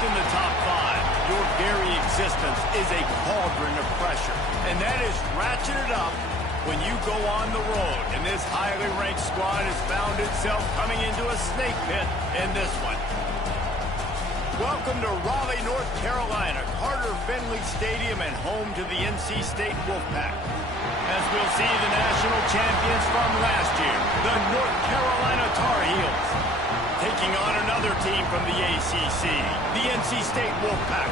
Locked in the top 5, your very existence is a cauldron of pressure. And that is ratcheted up when you go on the road. And this highly ranked squad has found itself coming into a snake pit in this one. Welcome to Raleigh, North Carolina, Carter Finley Stadium, and home to the NC State Wolfpack. As we'll see the national champions from last year, the North Carolina Tar Heels, taking on another team from the ACC, the NC State Wolfpack.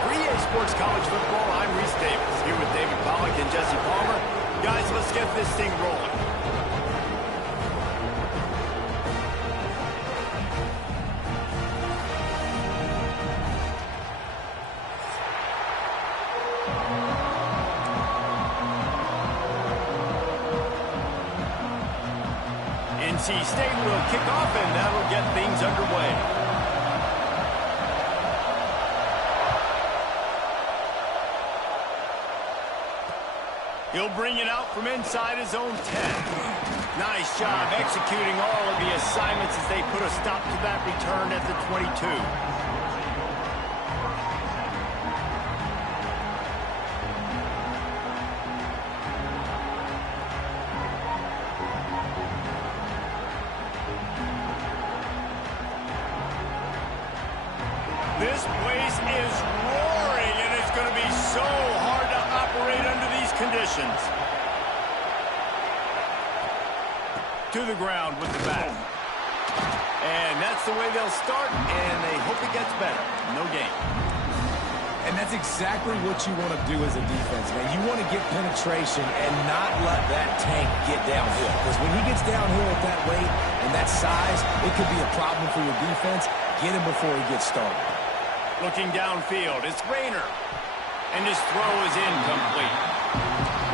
For EA Sports College Football, I'm Reese Davis, here with David Pollack and Jesse Palmer. Guys, let's get this thing rolling. NC State will kick off, and that'll get things underway. He'll bring it out from inside his own 10. Nice job executing all of the assignments as they put a stop to that return at the 22. This place is roaring, and it's going to be so hard to operate under these conditions. To the ground with the bat. And that's the way they'll start, and they hope it gets better. No gain. And that's exactly what you want to do as a defense, man. You want to get penetration and not let that tank get downhill. Because when he gets downhill at that weight and that size, it could be a problem for your defense. Get him before he gets started. Looking downfield, it's Rayner. And his throw is incomplete.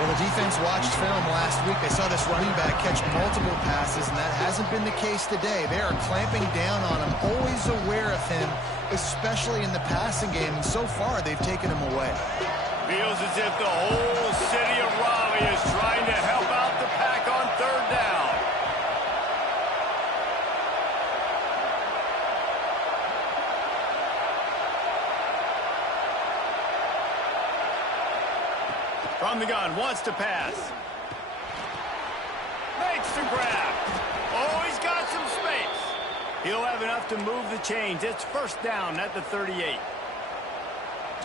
Well, the defense watched film last week. They saw this running back catch multiple passes, and that hasn't been the case today. They are clamping down on him, always aware of him, especially in the passing game. And so far, they've taken him away. Feels as if the whole city of Raleigh is trying to help out the Pack on third down. From the gun, wants to pass. Makes the grab. Oh, he's got some space. He'll have enough to move the chains. It's first down at the 38.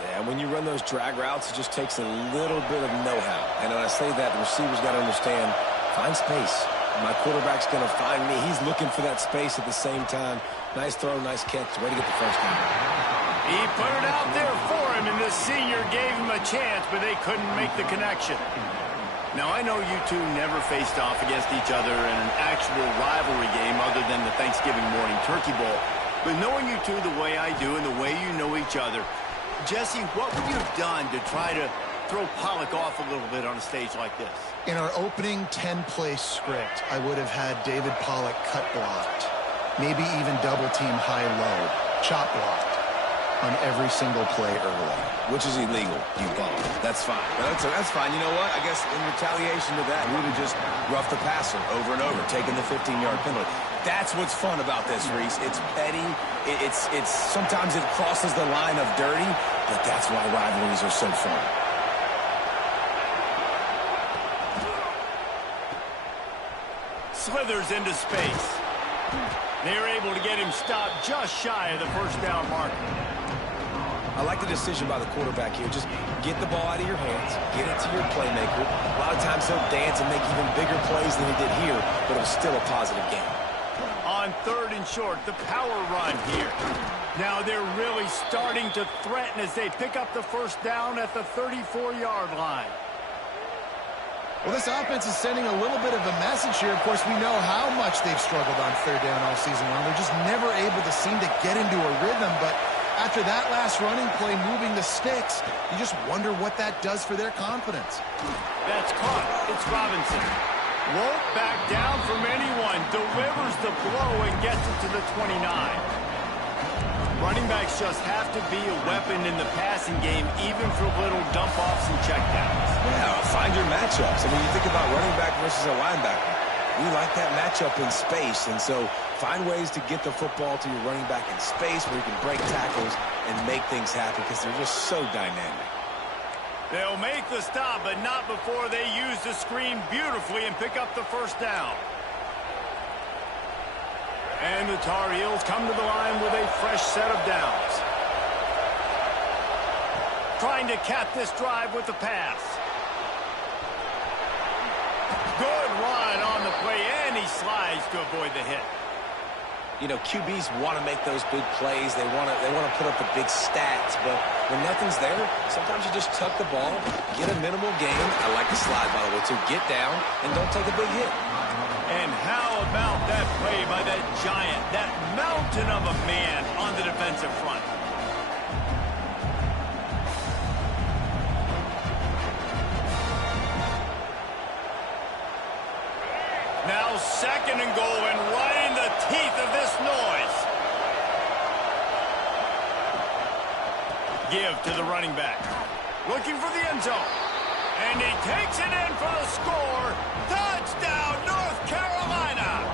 Yeah, when you run those drag routes, it just takes a little bit of know-how. And when I say that, the receiver's got to understand, find space. My quarterback's going to find me. He's looking for that space at the same time. Nice throw, nice catch. Way to get the first down. He put it out there for him, and the senior gave him a chance, but they couldn't make the connection. Now, I know you two never faced off against each other in an actual rivalry game other than the Thanksgiving morning turkey bowl. But knowing you two the way I do and the way you know each other, Jesse, what would you have done to try to throw Pollack off a little bit on a stage like this? In our opening 10-play script, I would have had David Pollack cut blocked, maybe even double-team high-low, chop blocked on every single play early. Which is illegal, you bum. That's fine. That's fine. You know what? I guess in retaliation to that, we would have just roughed the passer over and over, taking the 15-yard penalty. That's what's fun about this, Reese. It's petty. It's sometimes it crosses the line of dirty, but that's why rivalries are so fun. Slithers into space. They're able to get him stopped just shy of the first down marker. I like the decision by the quarterback here. Just get the ball out of your hands, get it to your playmaker. A lot of times he'll dance and make even bigger plays than he did here, but it was still a positive game. On third and short, the power run here. Now they're really starting to threaten as they pick up the first down at the 34-yard line. Well, this offense is sending a little bit of a message here. Of course, we know how much they've struggled on third down all season long. They're just never able to seem to get into a rhythm, but after that last running play moving the sticks, you just wonder what that does for their confidence. That's caught. It's Robinson. Won't back down from anyone. Delivers the blow and gets it to the 29. Running backs just have to be a weapon in the passing game, even for little dump-offs and checkdowns. Yeah, find your matchups. I mean, you think about running back versus a linebacker. we like that matchup in space, and so find ways to get the football to your running back in space where you can break tackles and make things happen because they're just so dynamic. They'll make the stop, but not before they use the screen beautifully and pick up the first down. And the Tar Heels come to the line with a fresh set of downs. Trying to cap this drive with the pass. Good run on the play, and he slides to avoid the hit. You know, QBs want to make those big plays. They want to put up the big stats, but when nothing's there, sometimes you just tuck the ball, get a minimal gain. I like the slide, by the way, too. Get down and don't take a big hit. And how about that play by that giant, that mountain of a man on the defensive front? Now 2nd and goal, and right in the teeth of this noise. Give to the running back. Looking for the end zone. And he takes it in for the score. Touchdown, North Carolina.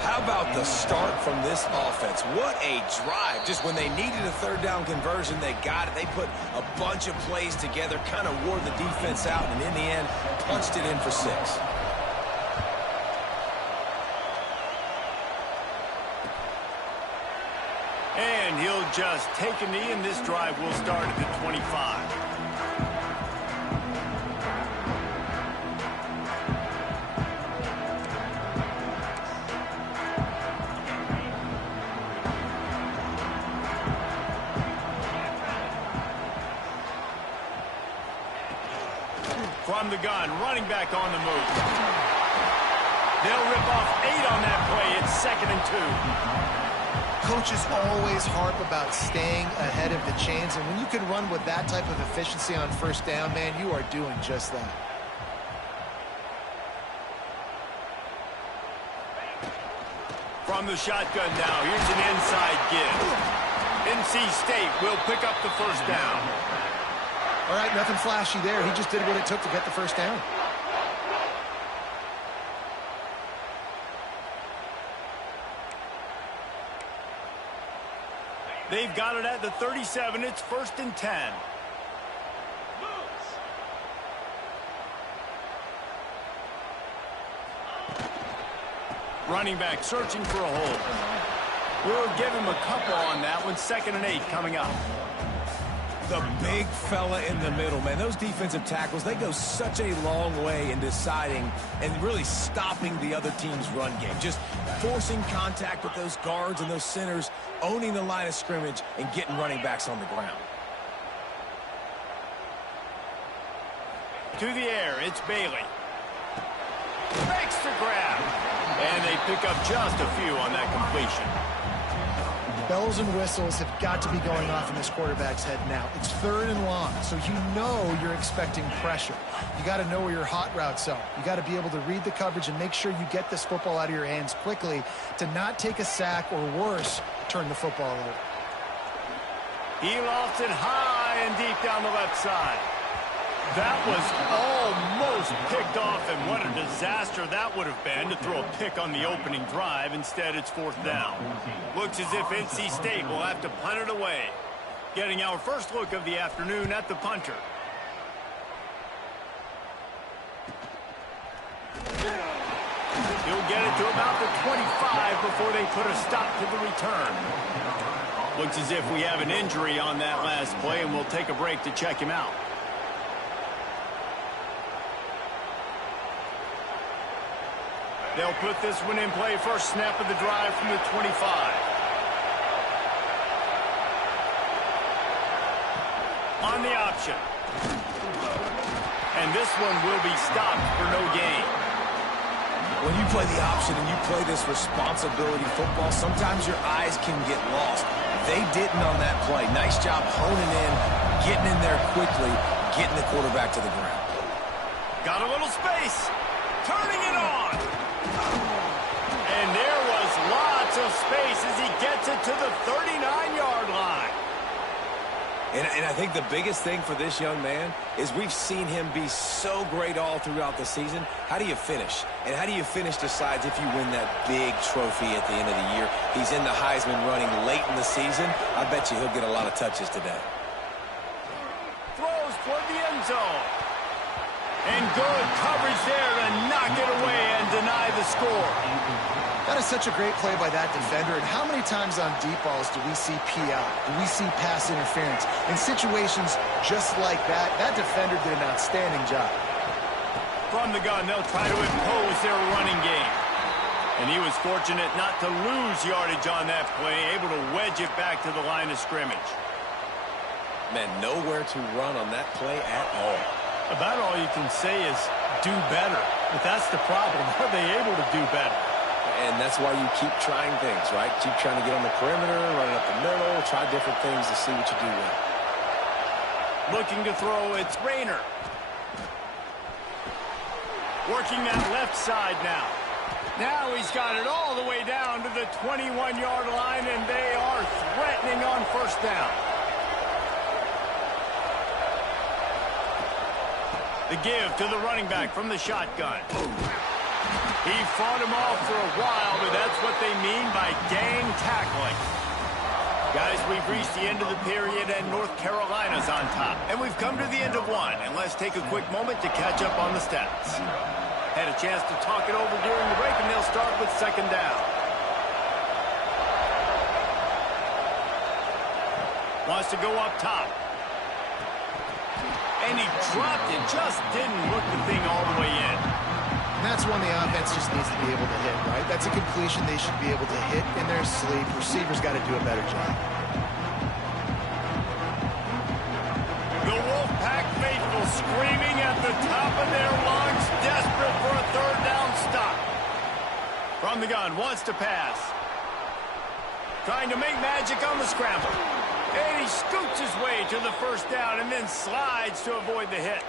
How about the start from this offense? What a drive. Just when they needed a 3rd down conversion, they got it. They put a bunch of plays together, kind of wore the defense out, and in the end, punched it in for 6. And he'll just take a knee, and this drive will start at the 25. From the gun, running back on the move. They'll rip off 8 on that play. It's 2nd and 2. Coaches always harp about staying ahead of the chains, and when you can run with that type of efficiency on 1st down, man, you are doing just that. From the shotgun now, here's an inside give. NC State will pick up the 1st down. All right, nothing flashy there. He just did what it took to get the 1st down. They've got it at the 37. It's 1st and 10. Running back searching for a hole. We'll give him a couple on that one. 2nd and 8 coming up. The big fella in the middle, man. Those defensive tackles, they go such a long way in deciding and really stopping the other team's run game. Just forcing contact with those guards and those centers, owning the line of scrimmage, and getting running backs on the ground. To the air, it's Bailey. Makes the grab. And they pick up just a few on that completion. Bells and whistles have got to be going off in this quarterback's head now. It's 3rd and long, so you know you're expecting pressure. You got to know where your hot routes are. You got to be able to read the coverage and make sure you get this football out of your hands quickly to not take a sack or worse, turn the football over. He lofts it high and deep down the left side. That was almost picked off, and what a disaster that would have been to throw a pick on the opening drive. Instead, it's 4th down. Looks as if NC State will have to punt it away. Getting our first look of the afternoon at the punter. He'll get it to about the 25 before they put a stop to the return. Looks as if we have an injury on that last play, and we'll take a break to check him out. They'll put this one in play. First snap of the drive from the 25. On the option. And this one will be stopped for no gain. When you play the option and you play this responsibility football, sometimes your eyes can get lost. They didn't on that play. Nice job honing in, getting in there quickly, getting the quarterback to the ground. Got a little space. Turning it on. And there was lots of space as he gets it to the 39-yard line. And I think the biggest thing for this young man is we've seen him be so great all throughout the season. How do you finish? And how do you finish decides if you win that big trophy at the end of the year. He's in the Heisman running late in the season. I bet you he'll get a lot of touches today. Throws toward the end zone. And good coverage there to knock it away and deny the score. That is such a great play by that defender. And how many times on deep balls do we see PI? Do we see pass interference? In situations just like that, that defender did an outstanding job. From the gun, they'll try to impose their running game. And he was fortunate not to lose yardage on that play, able to wedge it back to the line of scrimmage. Man, nowhere to run on that play at all. About all you can say is do better. But that's the problem. Are they able to do better? And that's why you keep trying things, right? Keep trying to get on the perimeter, running up the middle, try different things to see what you do well. Looking to throw, it's Rayner. Working that left side now. Now he's got it all the way down to the 21-yard line, and they are threatening on first down. The give to the running back from the shotgun. He fought him off for a while, but that's what they mean by gang tackling. Guys, we've reached the end of the period, and North Carolina's on top. And we've come to the end of one, and let's take a quick moment to catch up on the stats. Had a chance to talk it over during the break, and they'll start with second down. Wants to go up top. And he dropped it, just didn't look the thing all the way in. And that's one the offense just needs to be able to hit, right? That's a completion they should be able to hit in their sleep. Receivers got to do a better job. The Wolfpack faithful screaming at the top of their lungs, desperate for a third down stop. From the gun, wants to pass. Trying to make magic on the scramble. And he scoots his way to the first down and then slides to avoid the hit.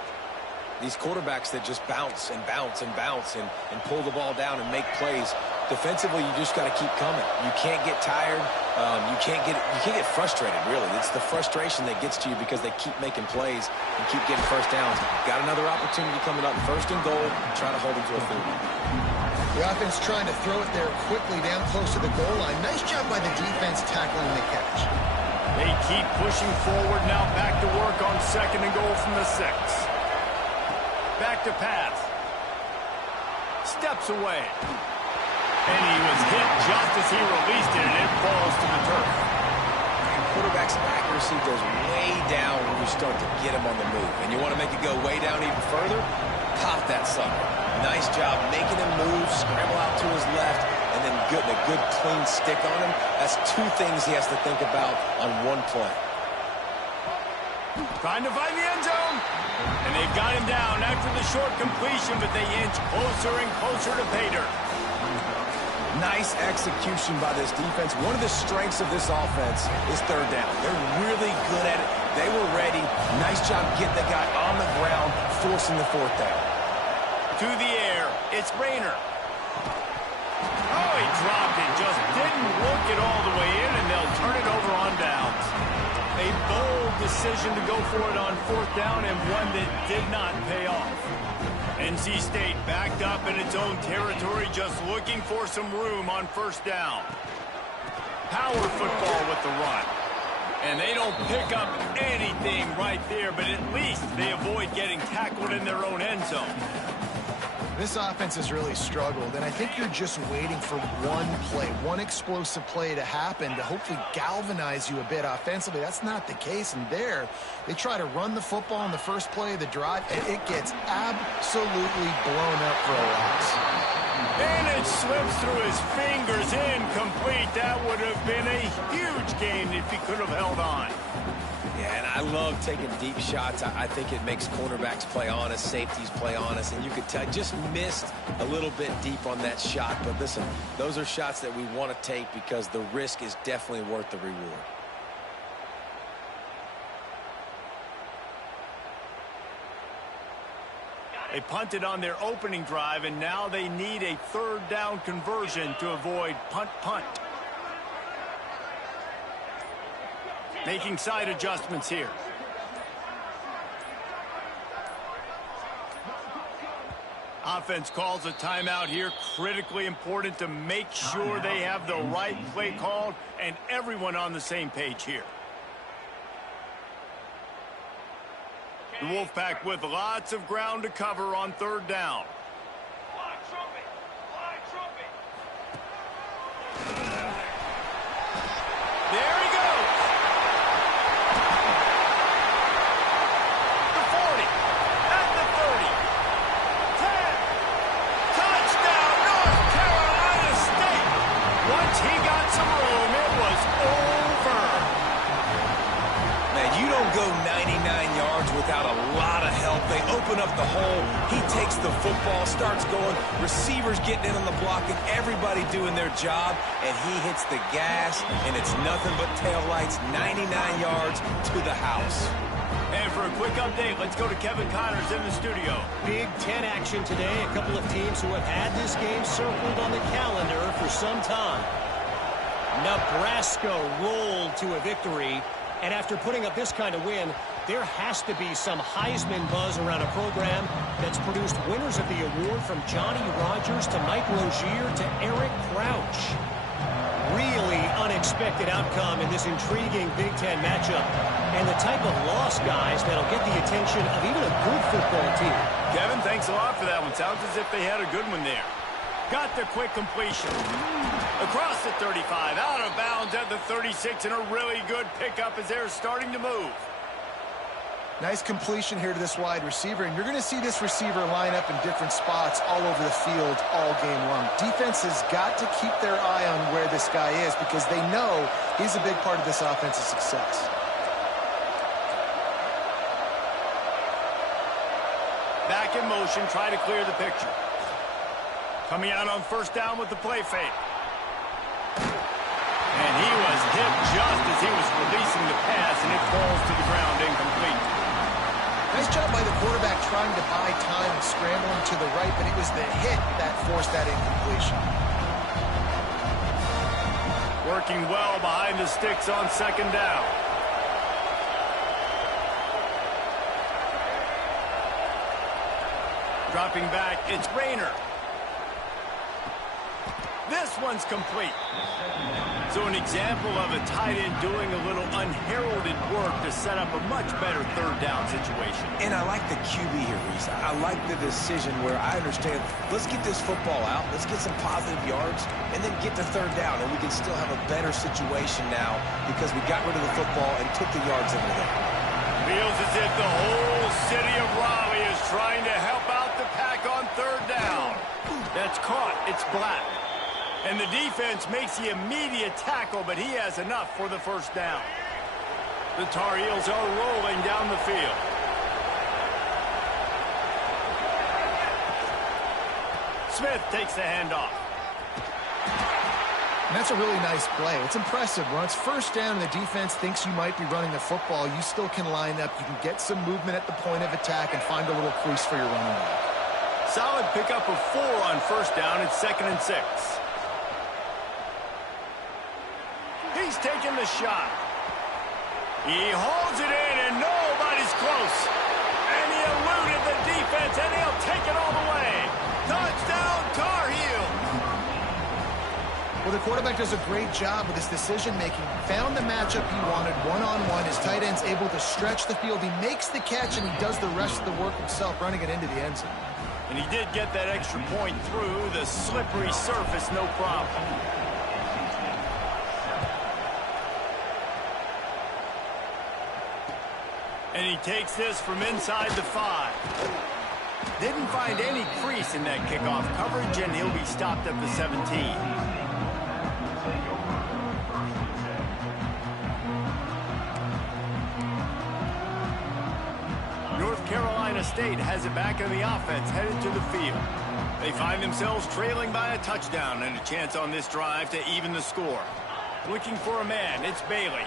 These quarterbacks that just bounce and bounce and bounce and pull the ball down and make plays. Defensively, you just got to keep coming. You can't get tired. You can't get frustrated, really. It's the frustration that gets to you because they keep making plays and keep getting first downs. Got another opportunity coming up. First and goal. Try to hold them to a field goal. The offense trying to throw it there quickly down close to the goal line. Nice job by the defense tackling the catch. They keep pushing forward now, back to work on second and goal from the 6. Back to pass. Steps away. And he was hit just as he released it, and it falls to the turf. Quarterback's accuracy goes way down when you start to get him on the move. And you want to make it go way down even further? Pop that sucker. Nice job making him move, scramble out to his left, and then a good clean stick on him. That's two things he has to think about on one play. Trying to find the end zone. And they've got him down after the short completion, but they inch closer and closer to pay dirt. Nice execution by this defense. One of the strengths of this offense is third down. They're really good at it. They were ready. Nice job getting the guy on the ground, forcing the fourth down. To the air, it's Rayner. Oh, he dropped it. Just didn't work it all the way in, and they'll turn it over on downs. A bold decision to go for it on fourth down, and one that did not pay off. NC State backed up in its own territory, just looking for some room on first down. Power football with the run. And they don't pick up anything right there, but at least they avoid getting tackled in their own end zone. This offense has really struggled, and I think you're just waiting for one play, one explosive play to happen to hopefully galvanize you a bit offensively. That's not the case, and there, they try to run the football in the first play of the drive, and it gets absolutely blown up for a loss. And it slips through his fingers, incomplete. That would have been a huge gain if he could have held on. Yeah, and I love taking deep shots. I think it makes cornerbacks play honest, safeties play honest, and you could tell just missed a little bit deep on that shot. But listen, those are shots that we want to take because the risk is definitely worth the reward. They punted on their opening drive, and now they need a third down conversion to avoid punt. Making side adjustments here. Offense calls a timeout here. Critically important to make sure they have the right play called and everyone on the same page here. The Wolfpack with lots of ground to cover on third down. There he goes. The 40. At the 30. 10. Touchdown, North Carolina State. Once he got some room, it was over. Man, you don't go 99 yards without a lot of help. They open up the hole. He takes the football, starts going. Receivers getting in on the block, and everybody doing their job. And he hits the gas, and it's nothing but tail lights. 99 yards to the house. And for a quick update, let's go to Kevin Connors in the studio. Big Ten action today. A couple of teams who have had this game circled on the calendar for some time. Nebraska rolled to a victory. And after putting up this kind of win, there has to be some Heisman buzz around a program that's produced winners of the award from Johnny Rodgers to Mike Rozier to Eric Crouch. Really unexpected outcome in this intriguing Big Ten matchup. And the type of loss, guys, that'll get the attention of even a good football team. Kevin, thanks a lot for that one. Sounds as if they had a good one there. Got the quick completion. Across the 35, out of bounds at the 36, and a really good pickup as they're starting to move. Nice completion here to this wide receiver, and you're going to see this receiver line up in different spots all over the field all game long. Defense has got to keep their eye on where this guy is because they know he's a big part of this offensive success. Back in motion, try to clear the picture. Coming out on first down with the play fake. And he was hit just as he was releasing the pass, and it falls to the ground incomplete. Nice job by the quarterback trying to buy time and scrambling to the right, but it was the hit that forced that incompletion. Working well behind the sticks on second down. Dropping back, it's Rayner. This one's complete. So an example of a tight end doing a little unheralded work to set up a much better third down situation. And I like the QB here, Reese. I like the decision where I understand, let's get this football out, let's get some positive yards, and then get to third down, and we can still have a better situation now because we got rid of the football and took the yards over there. Feels as if the whole city of Raleigh is trying to help out the pack on third down. That's caught. It's Black. And the defense makes the immediate tackle, but he has enough for the first down. The Tar Heels are rolling down the field. Smith takes the handoff. And that's a really nice play. It's impressive. When it's first down and the defense thinks you might be running the football, you still can line up. You can get some movement at the point of attack and find a little crease for your running back. Solid pickup of 4 on first down. It's 2nd and 6. He's taking the shot. He holds it in, and nobody's close. And he eluded the defense, and he'll take it all the way. Touchdown, Tar Heel. Well, the quarterback does a great job with his decision-making. Found the matchup he wanted one-on-one. His tight end's able to stretch the field. He makes the catch, and he does the rest of the work himself, running it into the end zone. And he did get that extra point through the slippery surface, no problem. And he takes this from inside the 5. Didn't find any crease in that kickoff coverage, and he'll be stopped at the 17. North Carolina State has it back in the offense, headed to the field. They find themselves trailing by a touchdown and a chance on this drive to even the score. Looking for a man, it's Bailey.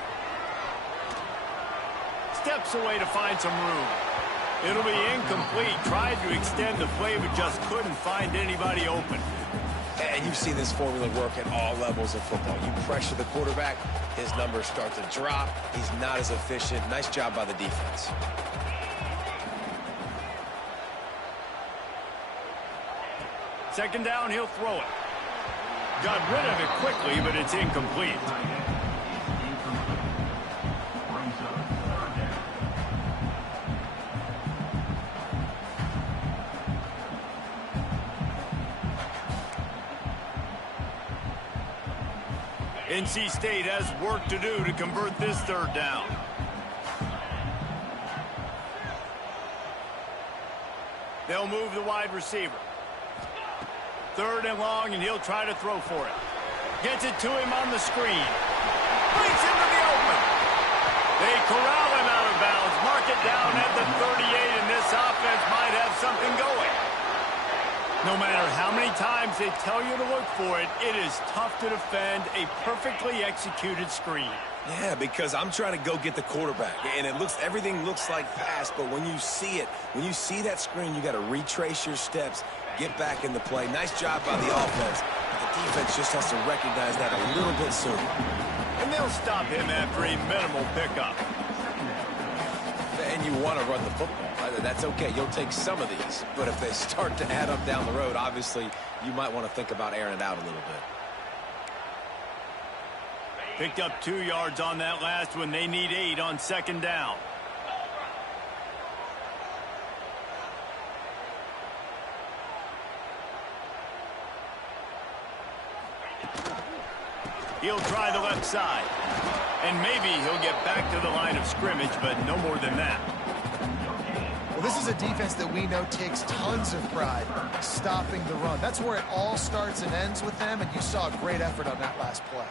Steps away to find some room. It'll be incomplete. Tried to extend the play, but just couldn't find anybody open. And you've seen this formula work at all levels of football. You pressure the quarterback, his numbers start to drop. He's not as efficient. Nice job by the defense. Second down, he'll throw it. Got rid of it quickly, but it's incomplete. NC State has work to do to convert this third down. They'll move the wide receiver. Third and long, and he'll try to throw for it. Gets it to him on the screen. Breaks into the open. They corral him out of bounds. Mark it down at the 38, and this offense might have something going. No matter how many times they tell you to look for it, it is tough to defend a perfectly executed screen. Yeah, because I'm trying to go get the quarterback, and everything looks like pass, but when you see it, when you see that screen, you got to retrace your steps, get back in the play. Nice job by the offense. But the defense just has to recognize that a little bit sooner. And they'll stop him after a minimal pickup. And you want to run the football. That's okay. You'll take some of these. But if they start to add up down the road, obviously, you might want to think about airing it out a little bit. Picked up 2 yards on that last one. They need 8 on second down. He'll try the left side. And maybe he'll get back to the line of scrimmage, but no more than that. Well, this is a defense that we know takes tons of pride stopping the run. That's where it all starts and ends with them, and you saw a great effort on that last play.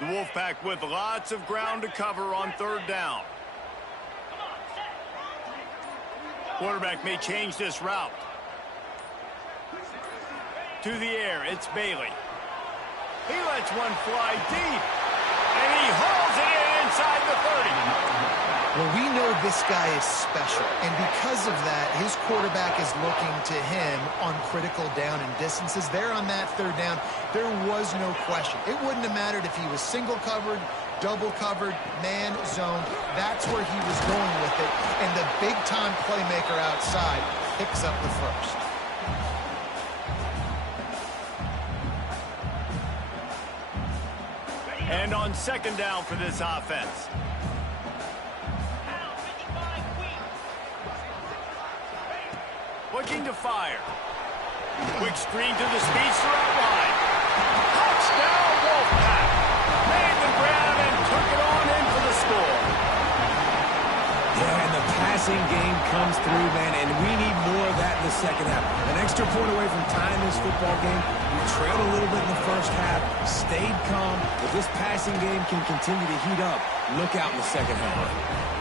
The Wolfpack with lots of ground to cover on third down. Quarterback may change this route. To the air, it's Bailey. He lets one fly deep. And he hauls it in inside the 30. Well, we know this guy is special, and because of that, his quarterback is looking to him on critical down and distances. There on that third down, there was no question. It wouldn't have mattered if he was single covered, double covered, man zone. That's where he was going with it, and the big-time playmaker outside picks up the first. And on second down for this offense. Looking to fire. Quick screen to the speedster out wide. Touchdown, Wolfpack. Made the grab and took it on in for the score. Yeah, and the passing game comes through, man, and we need more of that in the second half. An extra point away from tying this football game. We trailed a little bit in the first half, stayed calm. If this passing game can continue to heat up, look out in the second half.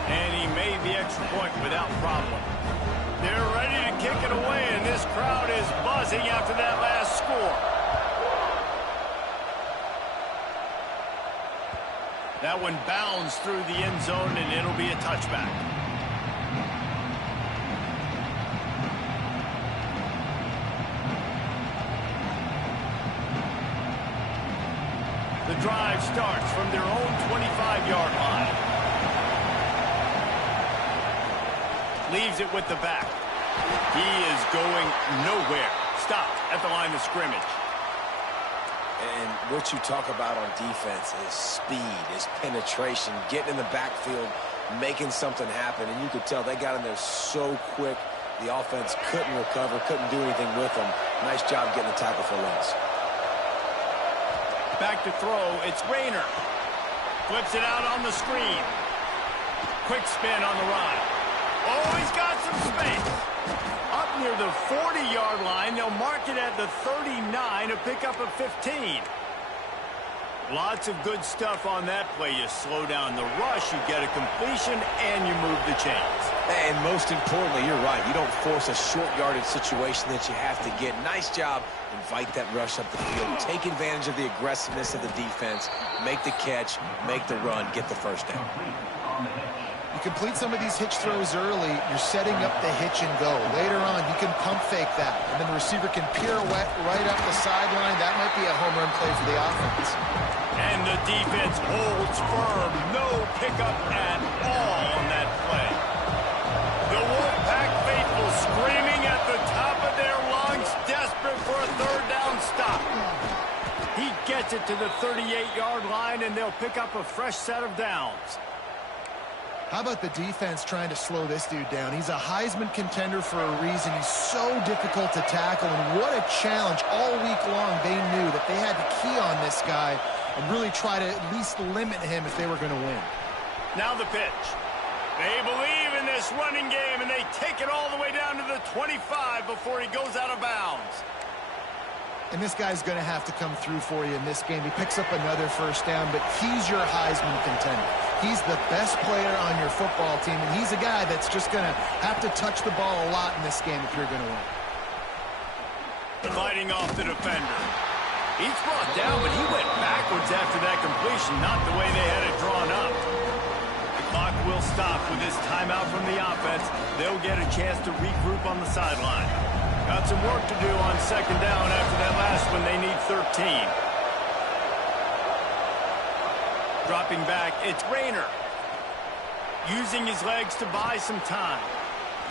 And he made the extra point without problem. They're ready to kick it away, and this crowd is buzzing after that last score. That one bounds through the end zone, and it'll be a touchback. The drive starts from their own 25-yard line. Leaves it with the back. He is going nowhere. Stopped at the line of scrimmage. And what you talk about on defense is speed, is penetration, getting in the backfield, making something happen. And you could tell they got in there so quick, the offense couldn't recover, couldn't do anything with them. Nice job getting the tackle for loss. Back to throw, it's Rayner. Flips it out on the screen. Quick spin on the run. Oh, he's got some space. Up near the 40-yard line, they'll mark it at the 39, a pickup of 15. Lots of good stuff on that play. You slow down the rush, you get a completion, and you move the chains. And most importantly, you're right. You don't force a short yardage situation that you have to get. Nice job. Invite that rush up the field. Take advantage of the aggressiveness of the defense. Make the catch. Make the run. Get the first down. You complete some of these hitch throws early, you're setting up the hitch and go. Later on, you can pump fake that, and then the receiver can pirouette right up the sideline. That might be a home run play for the offense. And the defense holds firm. No pickup at all on that play. The Wolfpack faithful screaming at the top of their lungs, desperate for a third down stop. He gets it to the 38-yard line, and they'll pick up a fresh set of downs. How about the defense trying to slow this dude down? He's a Heisman contender for a reason. He's so difficult to tackle, and what a challenge. All week long, they knew that they had to key on this guy and really try to at least limit him if they were going to win. Now the pitch. They believe in this running game, and they take it all the way down to the 25 before he goes out of bounds. And this guy's going to have to come through for you in this game. He picks up another first down, but he's your Heisman contender. He's the best player on your football team, and he's a guy that's just going to have to touch the ball a lot in this game if you're going to win. Fighting off the defender. He's brought down, but he went backwards after that completion, not the way they had it drawn up. The clock will stop with this timeout from the offense. They'll get a chance to regroup on the sideline. Got some work to do on second down after that last one. They need 13. Dropping back, it's Rayner. Using his legs to buy some time.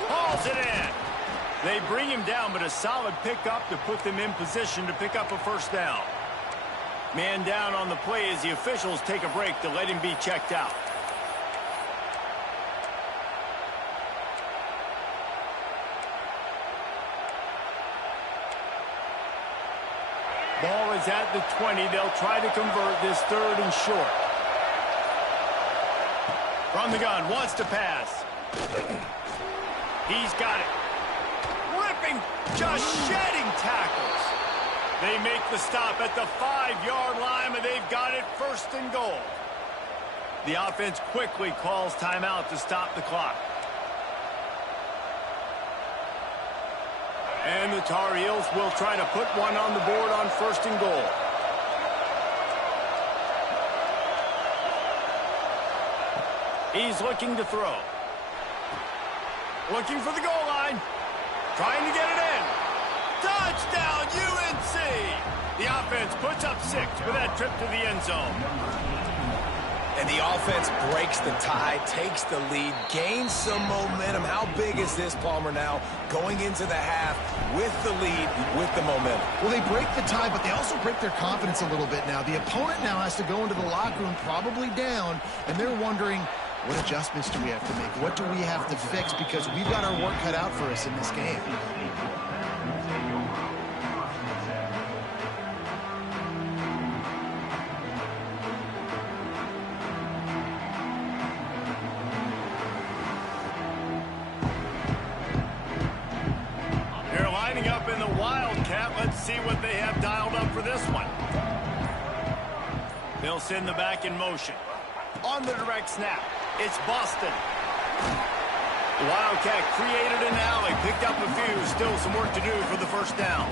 Hauls it in. They bring him down, but a solid pickup to put them in position to pick up a first down. Man down on the play as the officials take a break to let him be checked out. Ball is at the 20. They'll try to convert this third and short. From the gun, wants to pass. He's got it. Ripping, just shedding tackles. They make the stop at the 5-yard line, but they've got it first and goal. The offense quickly calls timeout to stop the clock. And the Tar Heels will try to put one on the board on first and goal. He's looking to throw. Looking for the goal line. Trying to get it in. Touchdown, UNC! The offense puts up 6 with that trip to the end zone. And the offense breaks the tie, takes the lead, gains some momentum. How big is this, Palmer, now? Going into the half with the lead, with the momentum. Well, they break the tie, but they also break their confidence a little bit now. The opponent now has to go into the locker room probably down, and they're wondering, what adjustments do we have to make? What do we have to fix? Because we've got our work cut out for us in this game. They're lining up in the Wildcat. Let's see what they have dialed up for this one. They'll send the back in motion. On the direct snap, it's Boston. The Wildcat created an alley, picked up a few, still some work to do for the first down.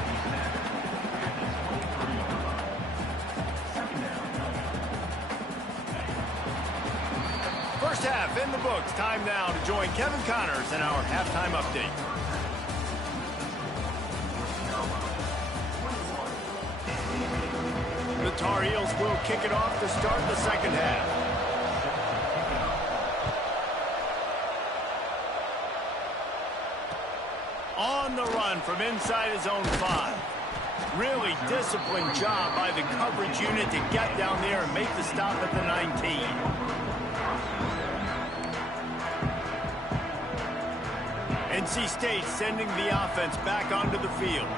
First half in the books. Time now to join Kevin Connors in our halftime update. The Tar Heels will kick it off to start the second half. On the run from inside his own 5. Really disciplined job by the coverage unit to get down there and make the stop at the 19. NC State sending the offense back onto the field.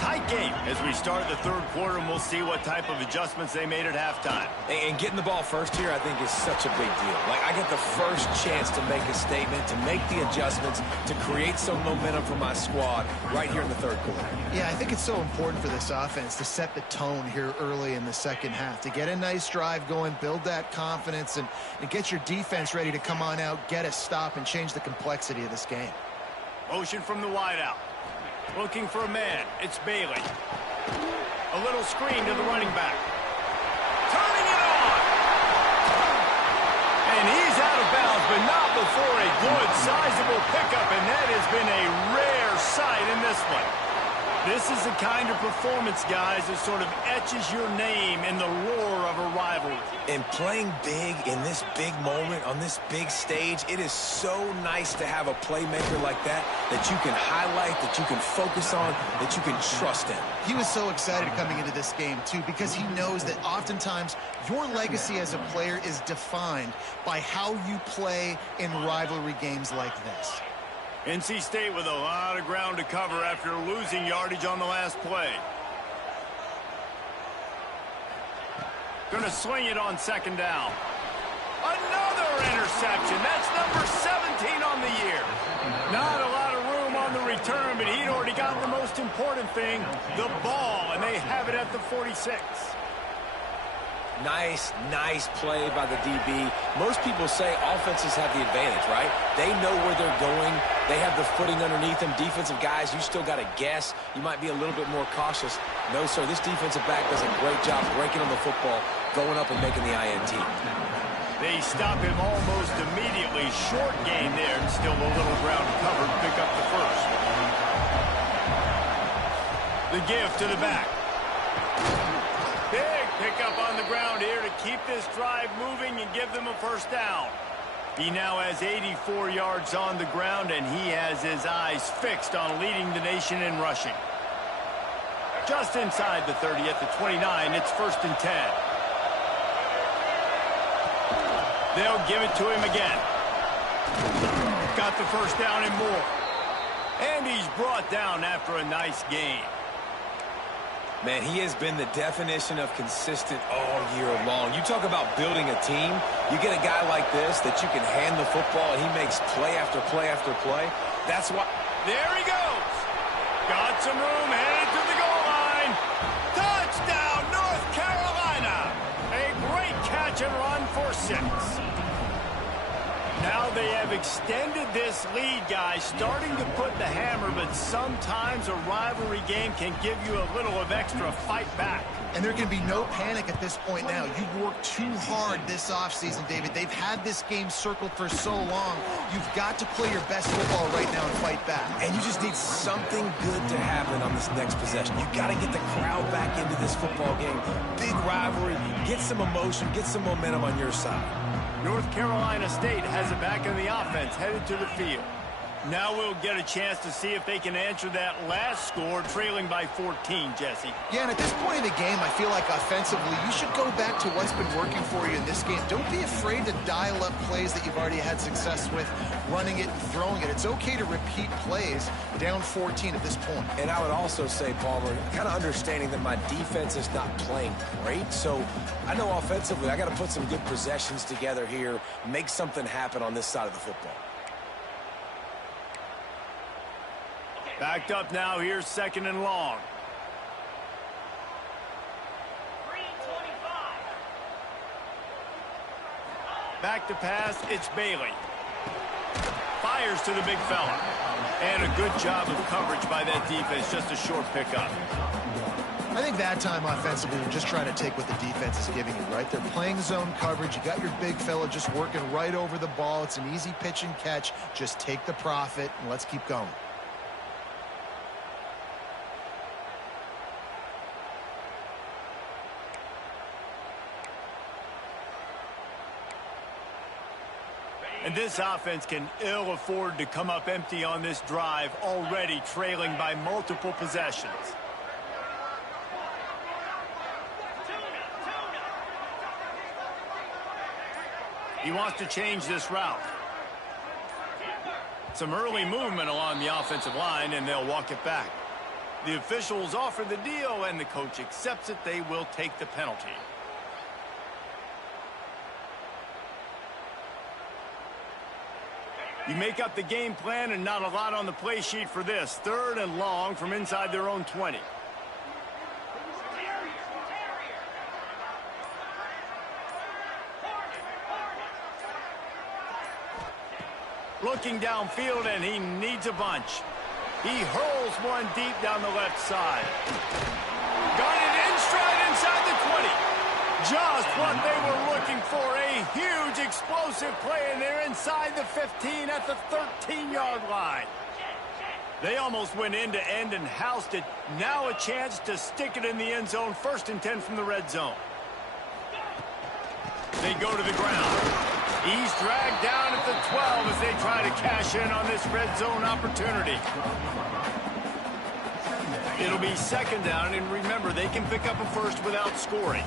Tight game as we start the third quarter, and we'll see what type of adjustments they made at halftime. And getting the ball first here, I think, is such a big deal. Like, I get the first chance to make a statement, to make the adjustments, to create some momentum for my squad right here in the third quarter. Yeah, I think it's so important for this offense to set the tone here early in the second half, to get a nice drive going, build that confidence, and get your defense ready to come on out, get a stop, and change the complexity of this game. Motion from the wideout. Looking for a man. It's Bailey. A little screen to the running back. Turning it on. And he's out of bounds, but not before a good, sizable pickup, and that has been a rare sight in this one. This is the kind of performance, guys, that sort of etches your name in the roar of a rivalry. And playing big in this big moment, on this big stage, it is so nice to have a playmaker like that you can highlight, that you can focus on, that you can trust in. He was so excited coming into this game, too, because he knows that oftentimes your legacy as a player is defined by how you play in rivalry games like this. NC State with a lot of ground to cover after losing yardage on the last play. Gonna swing it on second down. Another interception. That's number 17 on the year. Not a lot of room on the return, but he'd already got the most important thing, the ball, and they have it at the 46. Nice play by the DB. Most people say offenses have the advantage, right? They know where they're going. They have the footing underneath them. Defensive guys, you still got to guess. You might be a little bit more cautious. No, sir, this defensive back does a great job breaking on the football, going up and making the INT. They stop him almost immediately. Short gain there, and still a little ground covered. Pick up the first. The give to the back. Big pickup on the ground here to keep this drive moving and give them a first down. He now has 84 yards on the ground, and he has his eyes fixed on leading the nation in rushing. Just inside the 30 at the 29, it's 1st and 10. They'll give it to him again. Got the first down and more. And he's brought down after a nice gain. Man, he has been the definition of consistent all year long. You talk about building a team. You get a guy like this that you can hand the football, and he makes play after play after play. That's why. There he goes. Got some room, headed to the goal line. Touchdown, North Carolina. A great catch and run for 6. Now they have extended this lead, guys, starting to put the hammer, but sometimes a rivalry game can give you a little of extra fight back. And there can be no panic at this point now. You've worked too hard this offseason, David. They've had this game circled for so long. You've got to play your best football right now and fight back. And you just need something good to happen on this next possession. You got to get the crowd back into this football game. Big rivalry. Get some emotion. Get some momentum on your side. North Carolina State has it back in the offense, headed to the field. Now we'll get a chance to see if they can answer that last score, trailing by 14, Jesse. Yeah, and at this point in the game, I feel like offensively, you should go back to what's been working for you in this game. Don't be afraid to dial up plays that you've already had success with, running it and throwing it. It's okay to repeat plays down 14 at this point. And I would also say, Palmer, kind of understanding that my defense is not playing great, so I know offensively I got to put some good possessions together here, make something happen on this side of the football. Backed up now, here's 2nd and long. Back to pass, it's Bailey. Fires to the big fella. And a good job of coverage by that defense, just a short pickup. I think that time offensively, you're just trying to take what the defense is giving you, right? They're playing zone coverage. You got your big fella just working right over the ball. It's an easy pitch and catch. Just take the profit, and let's keep going. And this offense can ill afford to come up empty on this drive, already trailing by multiple possessions. He wants to change this route. Some early movement along the offensive line, and they'll walk it back. The officials offer the deal, and the coach accepts it. They will take the penalty. You make up the game plan, and not a lot on the play sheet for this. 3rd and long from inside their own 20. Looking downfield, and he needs a bunch. He hurls one deep down the left side. Got it in stride inside the 20. Just what they were looking for. A huge explosive play, and they're inside the 15 at the 13-yard line. They almost went end to end and housed it. Now a chance to stick it in the end zone. 1st and 10 from the red zone. They go to the ground. He's dragged down at the 12 as they try to cash in on this red zone opportunity. It'll be 2nd down, and remember, they can pick up a first without scoring.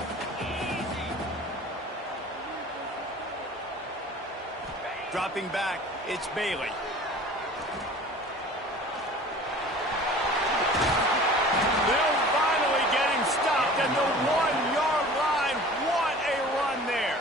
Dropping back, it's Bailey. They'll finally get him stopped at the 1-yard line. What a run there.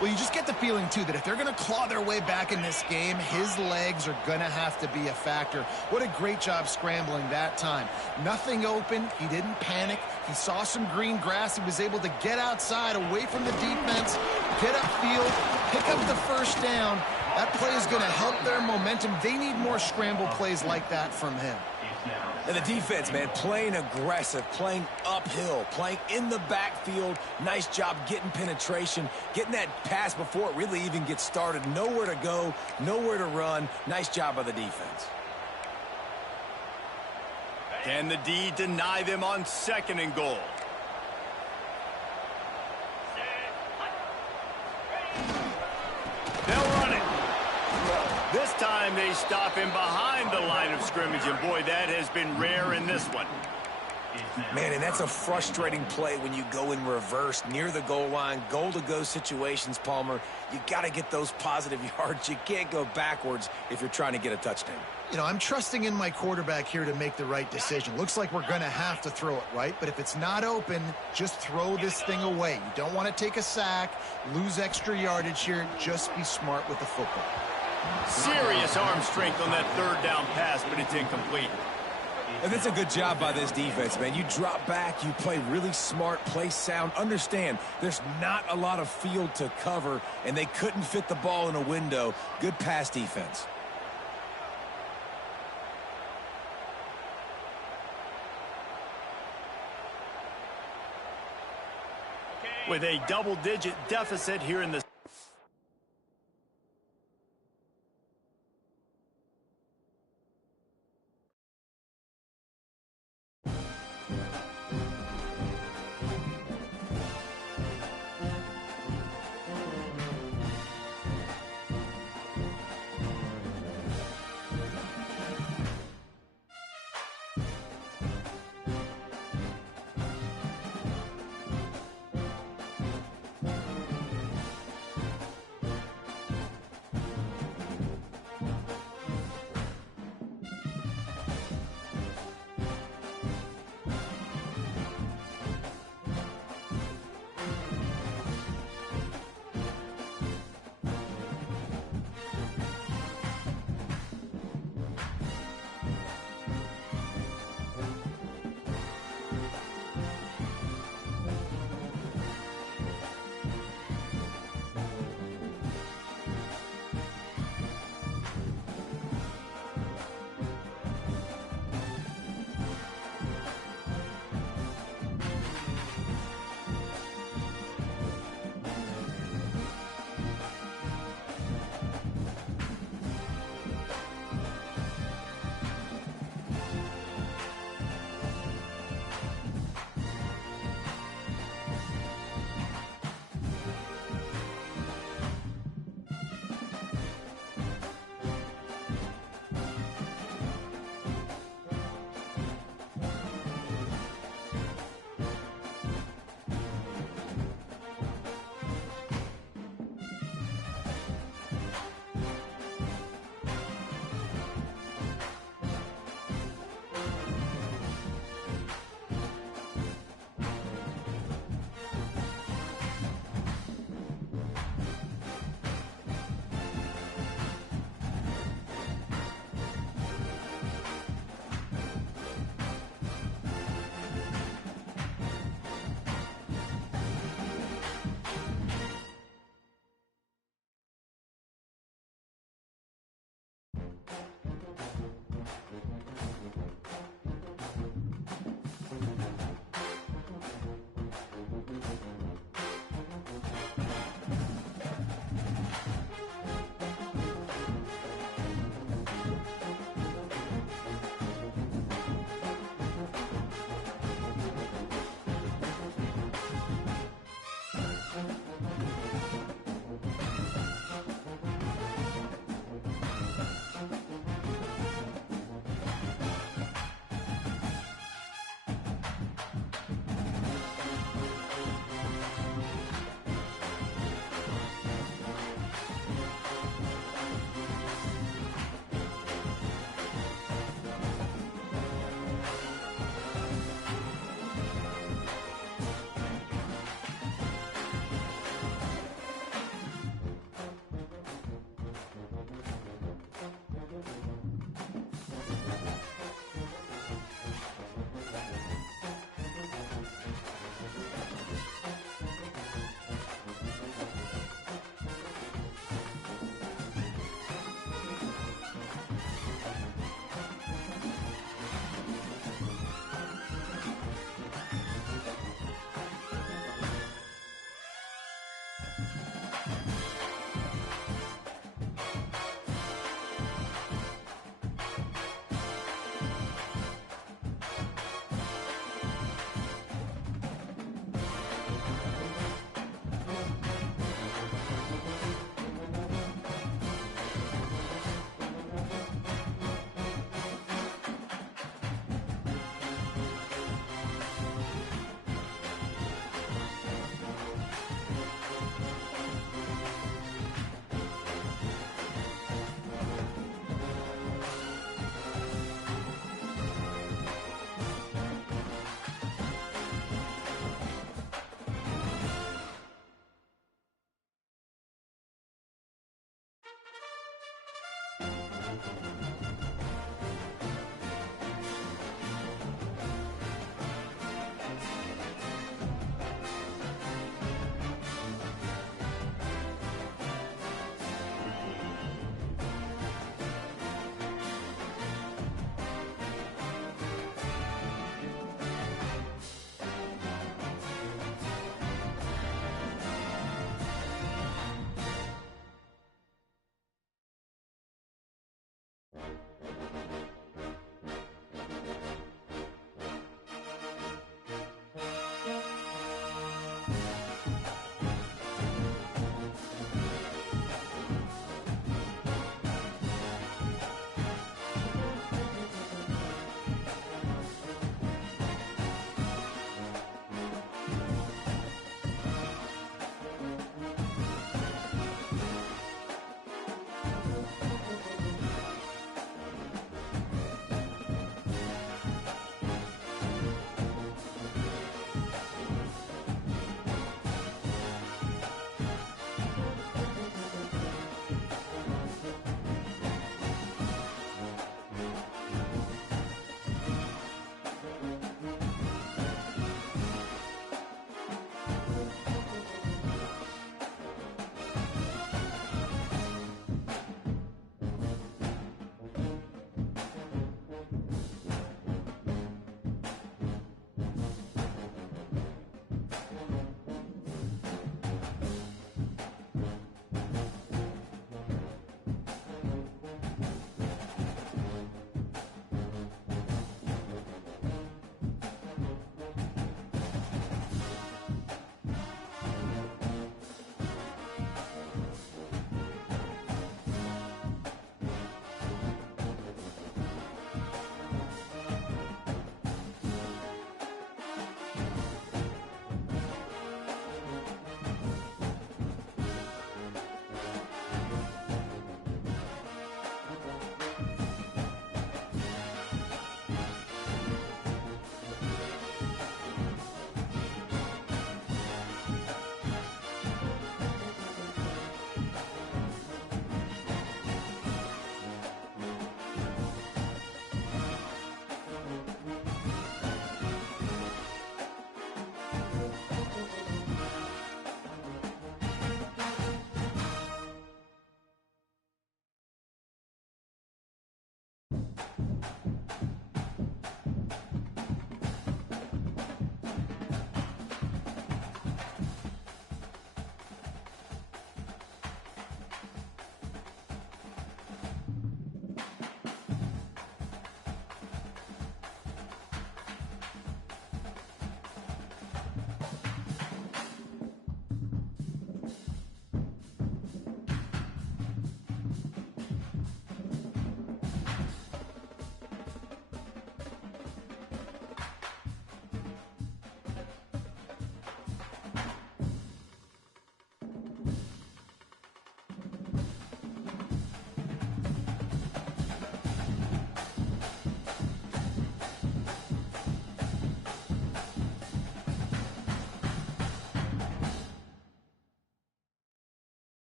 Well, you just get the feeling, too, that if they're going to claw their way back in this game, his legs are going to have to be a factor. What a great job scrambling that time. Nothing open. He didn't panic. He saw some green grass. He was able to get outside, away from the defense, get upfield, pick up the first down. That play is going to help their momentum. They need more scramble plays like that from him. And the defense, man, playing aggressive, playing uphill, playing in the backfield. Nice job getting penetration, getting that pass before it really even gets started. Nowhere to go, nowhere to run. Nice job by the defense. Can the D deny them on 2nd and goal? They'll run it. This time they stop him behind the line of scrimmage, and boy, that has been rare in this one. Man, and that's a frustrating play when you go in reverse near the goal line, goal-to-go situations, Palmer. You got to get those positive yards. You can't go backwards if you're trying to get a touchdown. You know, I'm trusting in my quarterback here to make the right decision. Looks like we're going to have to throw it, right? But if it's not open, just throw this thing away. You don't want to take a sack, lose extra yardage here. Just be smart with the football. Serious arm strength on that 3rd down pass, but it's incomplete. And that's a good job by this defense, man. You drop back, you play really smart, play sound. Understand, there's not a lot of field to cover, and they couldn't fit the ball in a window. Good pass defense. With a double-digit deficit here in the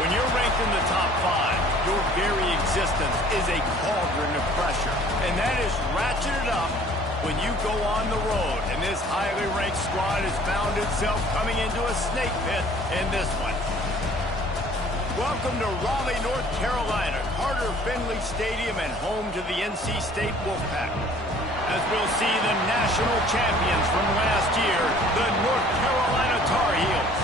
When you're ranked in the top 5, your very existence is a cauldron of pressure. And that is ratcheted up when you go on the road. And this highly ranked squad has found itself coming into a snake pit in this one. Welcome to Raleigh, North Carolina, Carter Finley Stadium, and home to the NC State Wolfpack. As we'll see the national champions from last year, the North Carolina Tar Heels,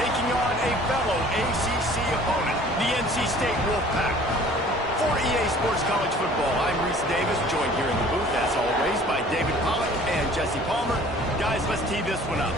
taking on a fellow ACC opponent, the NC State Wolfpack. For EA Sports College Football, I'm Reese Davis, joined here in the booth, as always, by David Pollack and Jesse Palmer. Guys, let's tee this one up.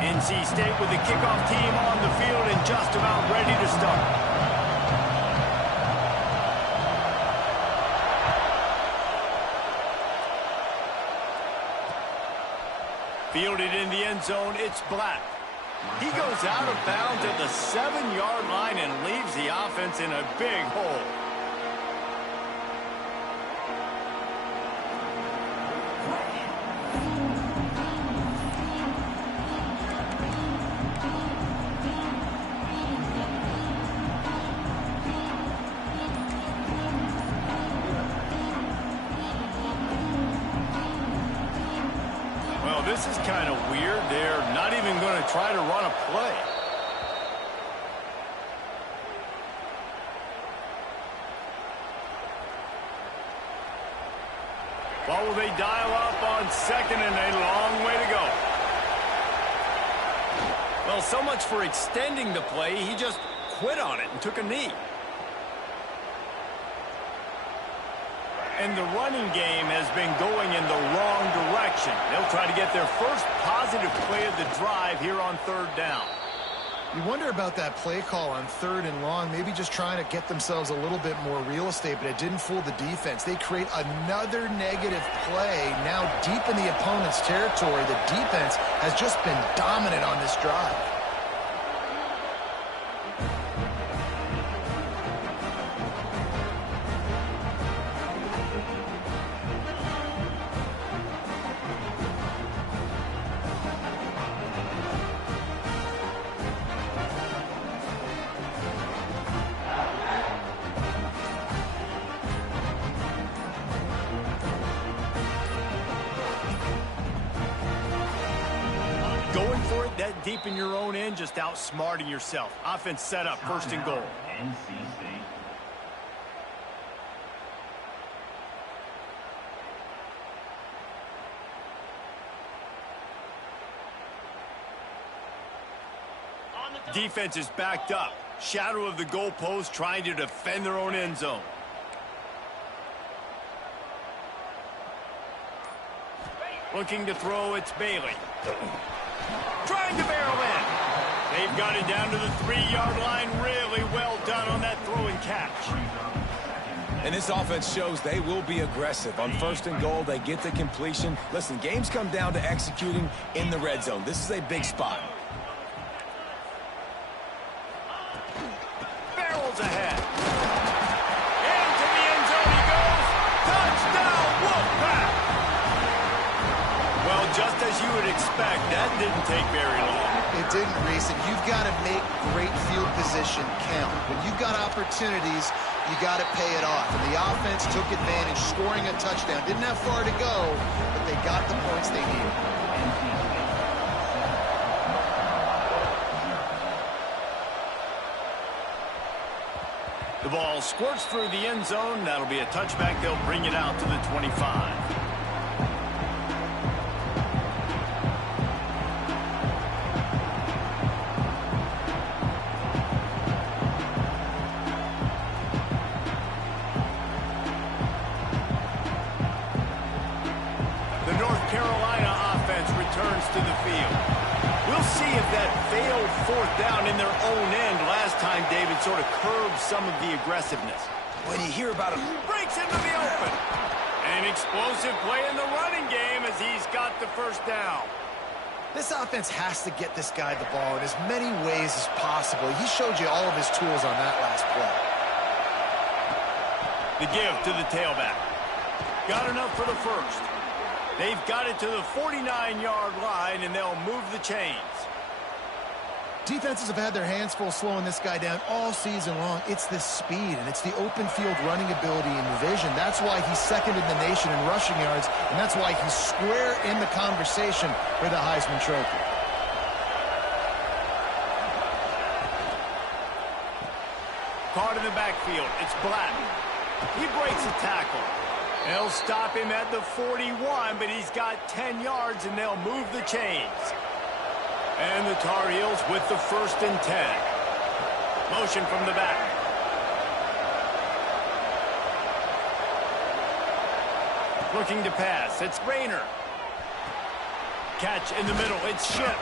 NC State with the kickoff team on the field and just about ready to start. Fielded in the end zone, it's Black. He goes out of bounds at the 7-yard line and leaves the offense in a big hole. This is kind of weird. They're not even going to try to run a play. What will they dial up on second and a long way to go? Well, so much for extending the play. He just quit on it and took a knee. And the running game has been going in the wrong direction. They'll try to get their first positive play of the drive here on third down. You wonder about that play call on third and long, maybe just trying to get themselves a little bit more real estate, but it didn't fool the defense. They create another negative play now deep in the opponent's territory. The defense has just been dominant on this drive. Going for it that deep in your own end, just outsmarting yourself. Offense set up, first and goal. Defense is backed up. Shadow of the goalpost, trying to defend their own end zone. Looking to throw, it's Bailey. Trying to barrel in. They've got it down to the 3-yard line. Really well done on that throw and catch. And this offense shows they will be aggressive. On first and goal, they get the completion. Listen, games come down to executing in the red zone. This is a big spot. Barrels ahead. Into the end zone he goes. Touchdown, Wolfpack. Well, just as you would expect, that didn't take very long. It didn't, Reese, and you've got to make great field position count. When you've got opportunities, you got to pay it off. And the offense took advantage, scoring a touchdown. Didn't have far to go, but they got the points they needed. The ball squirts through the end zone. That'll be a touchback. They'll bring it out to the 25. To the field. We'll see if that failed fourth down in their own end last time, David, sort of curbed some of the aggressiveness. When you hear about it, breaks into the open. An explosive play in the running game as he's got the first down. This offense has to get this guy the ball in as many ways as possible. He showed you all of his tools on that last play. The give to the tailback. Got enough for the first. They've got it to the 49-yard line, and they'll move the chains. Defenses have had their hands full slowing this guy down all season long. It's the speed, and it's the open field running ability and vision. That's why he's second in the nation in rushing yards, and that's why he's square in the conversation for the Heisman Trophy. Caught in the backfield. It's Black. He breaks a tackle. They'll stop him at the 41, but he's got 10 yards, and they'll move the chains. And the Tar Heels with the 1st and 10. Motion from the back. Looking to pass. It's Rayner. Catch in the middle. It's Ship.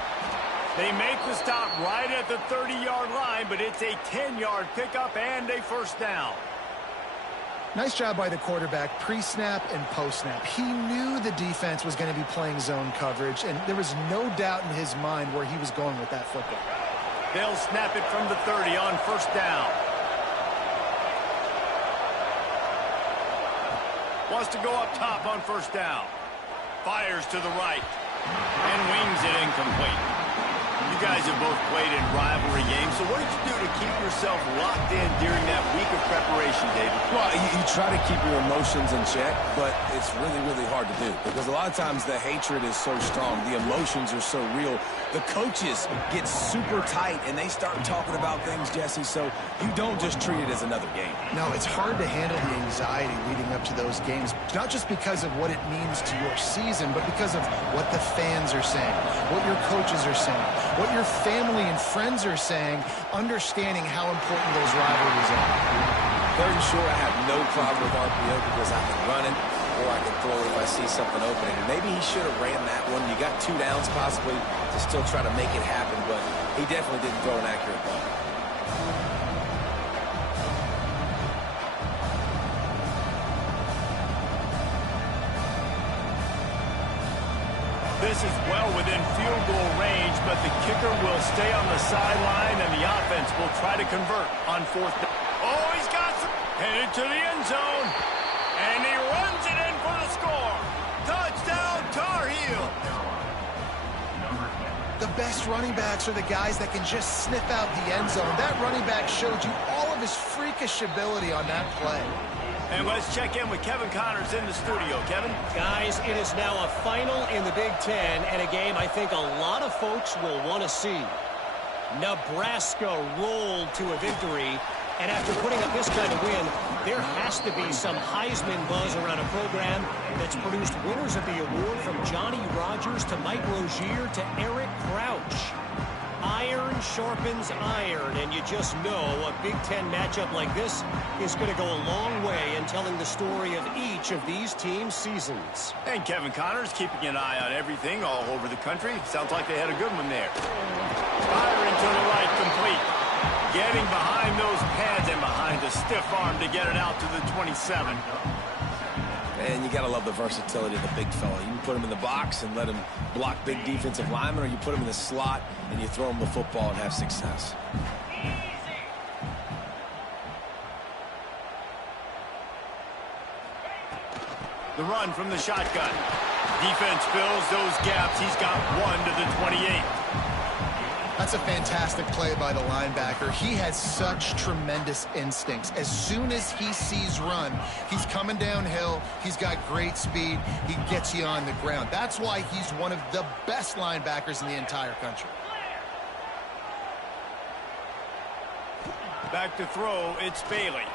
They make the stop right at the 30-yard line, but it's a 10-yard pickup and a first down. Nice job by the quarterback, pre-snap and post-snap. He knew the defense was going to be playing zone coverage, and there was no doubt in his mind where he was going with that football. They'll snap it from the 30 on first down. Wants to go up top on first down. Fires to the right and wings it incomplete. You guys have both played in rivalry games, so what did you do to keep yourself locked in during that week of preparation, David? Well, you try to keep your emotions in check, but it's really, really hard to do because a lot of times the hatred is so strong. The emotions are so real. The coaches get super tight, and they start talking about things, Jesse, so you don't just treat it as another game. No, it's hard to handle the anxiety leading up to those games, not just because of what it means to your season, but because of what the fans are saying, what your coaches are saying, what your family and friends are saying, understanding how important those rivalries are. Third and short, I have no problem with RPO because I can run it or I can throw it if I see something opening. Maybe he should have ran that one. You got 2 downs possibly to still try to make it happen, but he definitely didn't throw an accurate ball. This is well within field goal range, but the kicker will stay on the sideline, and the offense will try to convert on fourth down. Oh, he's got some. Headed to the end zone, and he runs it in for the score. Touchdown, Tar Heel. The best running backs are the guys that can just sniff out the end zone. That running back showed you all of his freakish ability on that play. And let's check in with Kevin Connors in the studio. Kevin? Guys, it is now a final in the Big Ten, and a game I think a lot of folks will want to see. Nebraska rolled to a victory, and after putting up this kind of win, there has to be some Heisman buzz around a program that's produced winners of the award from Johnny Rodgers to Mike Rozier to Eric Crouch. Iron sharpens iron, and you just know a Big Ten matchup like this is going to go a long way in telling the story of each of these teams' seasons. And Kevin Connors keeping an eye on everything all over the country. Sounds like they had a good one there. Firing to the right, complete. Getting behind those pads and behind a stiff arm to get it out to the 27. And you got to love the versatility of the big fella. You can put him in the box and let him block big defensive linemen, or you put him in the slot and you throw him the football and have success. The run from the shotgun. Defense fills those gaps. He's got 1 to the 28. That's a fantastic play by the linebacker. He has such tremendous instincts. As soon as he sees run, he's coming downhill. He's got great speed. He gets you on the ground. That's why he's one of the best linebackers in the entire country. Back to throw, it's Bailey.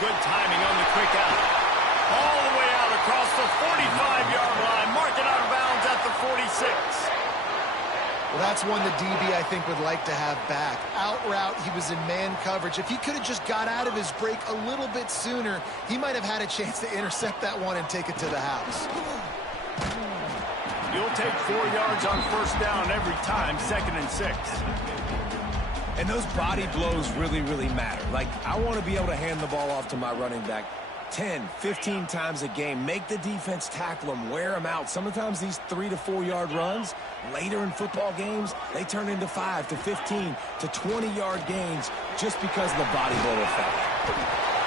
Good timing on the quick out. All the way out across the 45-yard line. Mark it out of bounds at the 46. Well, that's one the DB, I think, would like to have back. Out route, he was in man coverage. If he could have just got out of his break a little bit sooner, he might have had a chance to intercept that one and take it to the house. You'll take 4 yards on first down every time, 2nd and 6. And those body blows really, really matter. Like, I want to be able to hand the ball off to my running back 10, 15 times a game. Make the defense tackle them, wear them out. Sometimes these 3 to 4 yard runs, later in football games, they turn into 5 to 15 to 20 yard gains just because of the body blow effect.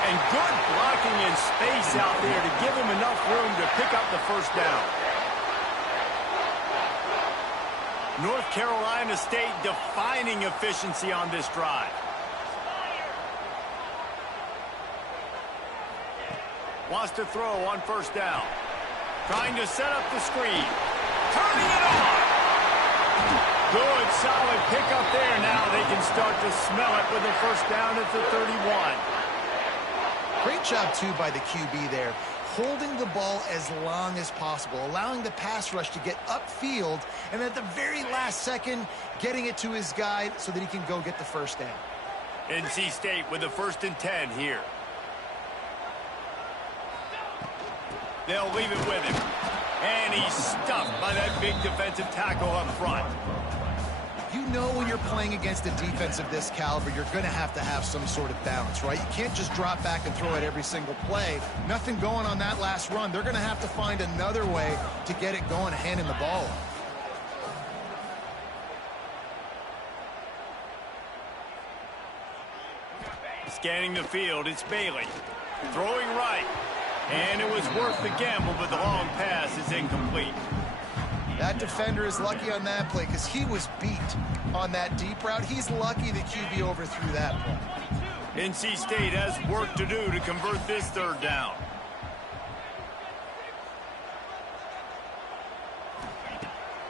And good blocking in space out there to give him enough room to pick up the first down. North Carolina State defining efficiency on this drive. Wants to throw on first down. Trying to set up the screen. Turning it on. Good, solid pickup there. Now they can start to smell it with a first down at the 31. Great job, too, by the QB there. Holding the ball as long as possible, allowing the pass rush to get upfield, and at the very last second, getting it to his guy so that he can go get the first down. NC State with a 1st and 10 here. They'll leave it with him. And he's stuffed by that big defensive tackle up front. You know when you're playing against a defense of this caliber, you're going to have some sort of balance, right? You can't just drop back and throw it every single play. Nothing going on that last run. They're going to have to find another way to get it going, handing the ball off. Scanning the field, it's Bailey. Throwing right. And it was worth the gamble, but the long pass is incomplete. That defender is lucky on that play because he was beat on that deep route. He's lucky the QB overthrew that play. NC State has work to do to convert this 3rd down.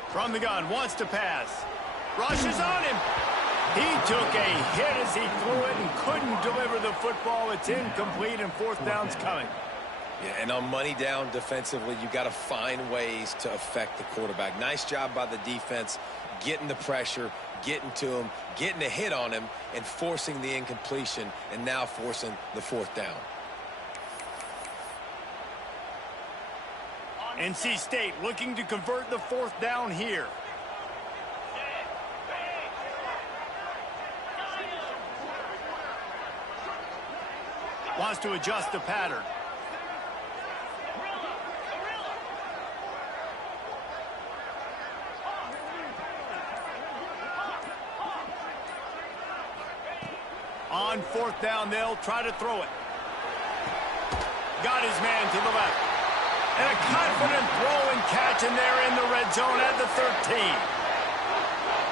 From the gun, wants to pass. Rushes on him. He took a hit as he threw it and couldn't deliver the football. It's incomplete and 4th down's coming. Yeah, and on money down defensively, you got to find ways to affect the quarterback. Nice job by the defense, getting the pressure, getting to him, getting a hit on him, and forcing the incompletion, and now forcing the 4th down. NC State looking to convert the 4th down here. Wants to adjust the pattern. On 4th down, they'll try to throw it. Got his man to the left. And a confident throw and catch, and they're in the red zone at the 13.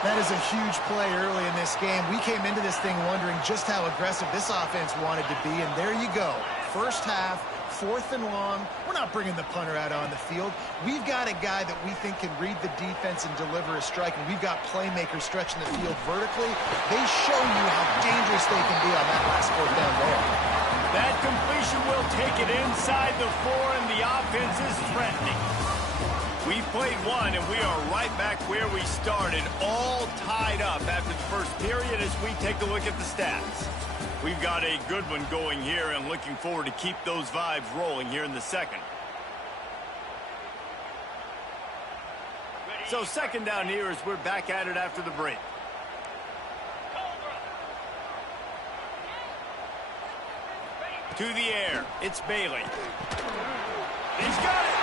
That is a huge play early in this game. We came into this thing wondering just how aggressive this offense wanted to be, and there you go. First half, 4th and long. We're not bringing the punter out on the field. We've got a guy that we think can read the defense and deliver a strike, and we've got playmakers stretching the field vertically. They show you how dangerous they can be on that last 4th down there. That completion will take it inside the 4, and the offense is threatening. We played one, and we are right back where we started, all tied up after the first period as we take a look at the stats. We've got a good one going here and looking forward to keep those vibes rolling here in the 2nd. So 2nd down here as we're back at it after the break. To the air, it's Bailey. He's got it.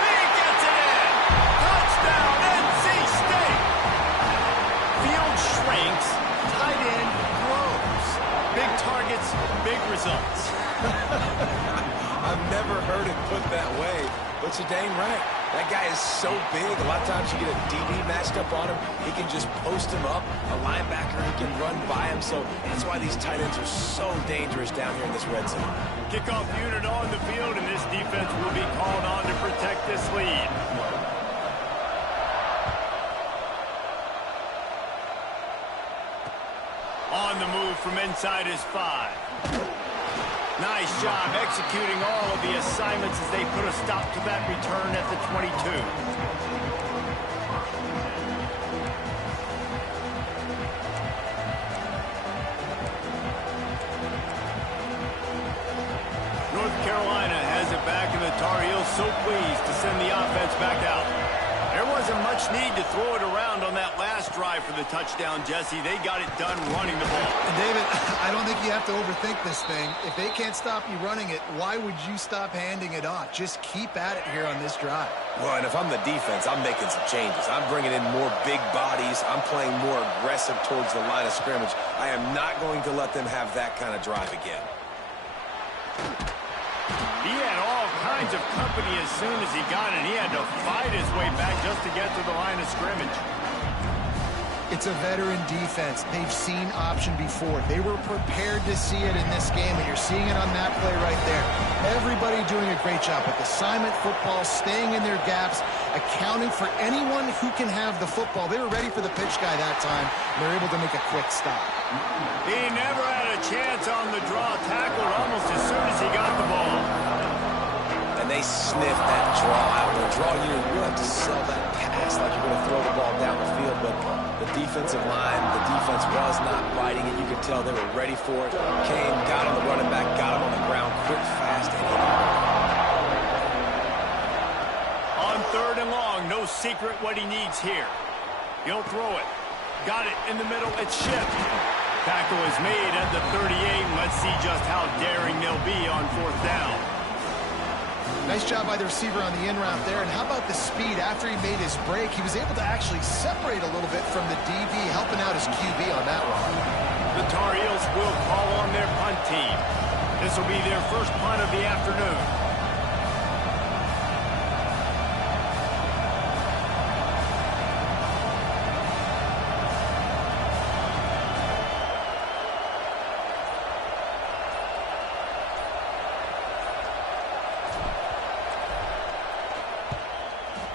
He gets it in. Touchdown, NC State. Field shrinks, tight end grows. Big targets, big results. I've never heard it put that way, but you're dang right. That guy is so big. A lot of times you get a DB matched up on him. He can just post him up. A linebacker, he can run by him. So that's why these tight ends are so dangerous down here in this red zone. Kickoff unit on the field, and this defense will be called on to protect this lead. On the move from inside his 5. Nice job executing all of the assignments as they put a stop to that return at the 22. North Carolina has it back, and the Tar Heels so pleased to send the offense back out. There wasn't much much need to throw it around on that last drive for the touchdown, Jesse. They got it done running the ball. And David, I don't think you have to overthink this thing. If they can't stop you running it, why would you stop handing it off? Just keep at it here on this drive. Well, and if I'm the defense, I'm making some changes. I'm bringing in more big bodies. I'm playing more aggressive towards the line of scrimmage. I am not going to let them have that kind of drive again. He had all kinds of company as soon as he got it. He had to fight his way back just to get to the line of scrimmage. It's a veteran defense. They've seen option before. They were prepared to see it in this game, and you're seeing it on that play right there. Everybody doing a great job with assignment football, staying in their gaps, accounting for anyone who can have the football. They were ready for the pitch guy that time, and they're able to make a quick stop. He never had a chance on the draw. Tackled almost as soon as he got the ball. And they sniffed that draw out. The draw unit, you have to sell that pass like you're going to throw the ball down the field, but the defensive line, the defense was not biting it. You could tell they were ready for it. Came, got on the running back, got him on the ground quick, fast, and hit him. On 3rd and long, no secret what he needs here. He'll throw it. Got it in the middle. It's shipped. Tackle is made at the 38. Let's see just how daring they'll be on 4th down. Nice job by the receiver on the in route there. And how about the speed? After he made his break, he was able to actually separate a little bit from the DB, helping out his QB on that one. The Tar Heels will call on their punt team. This will be their first punt of the afternoon.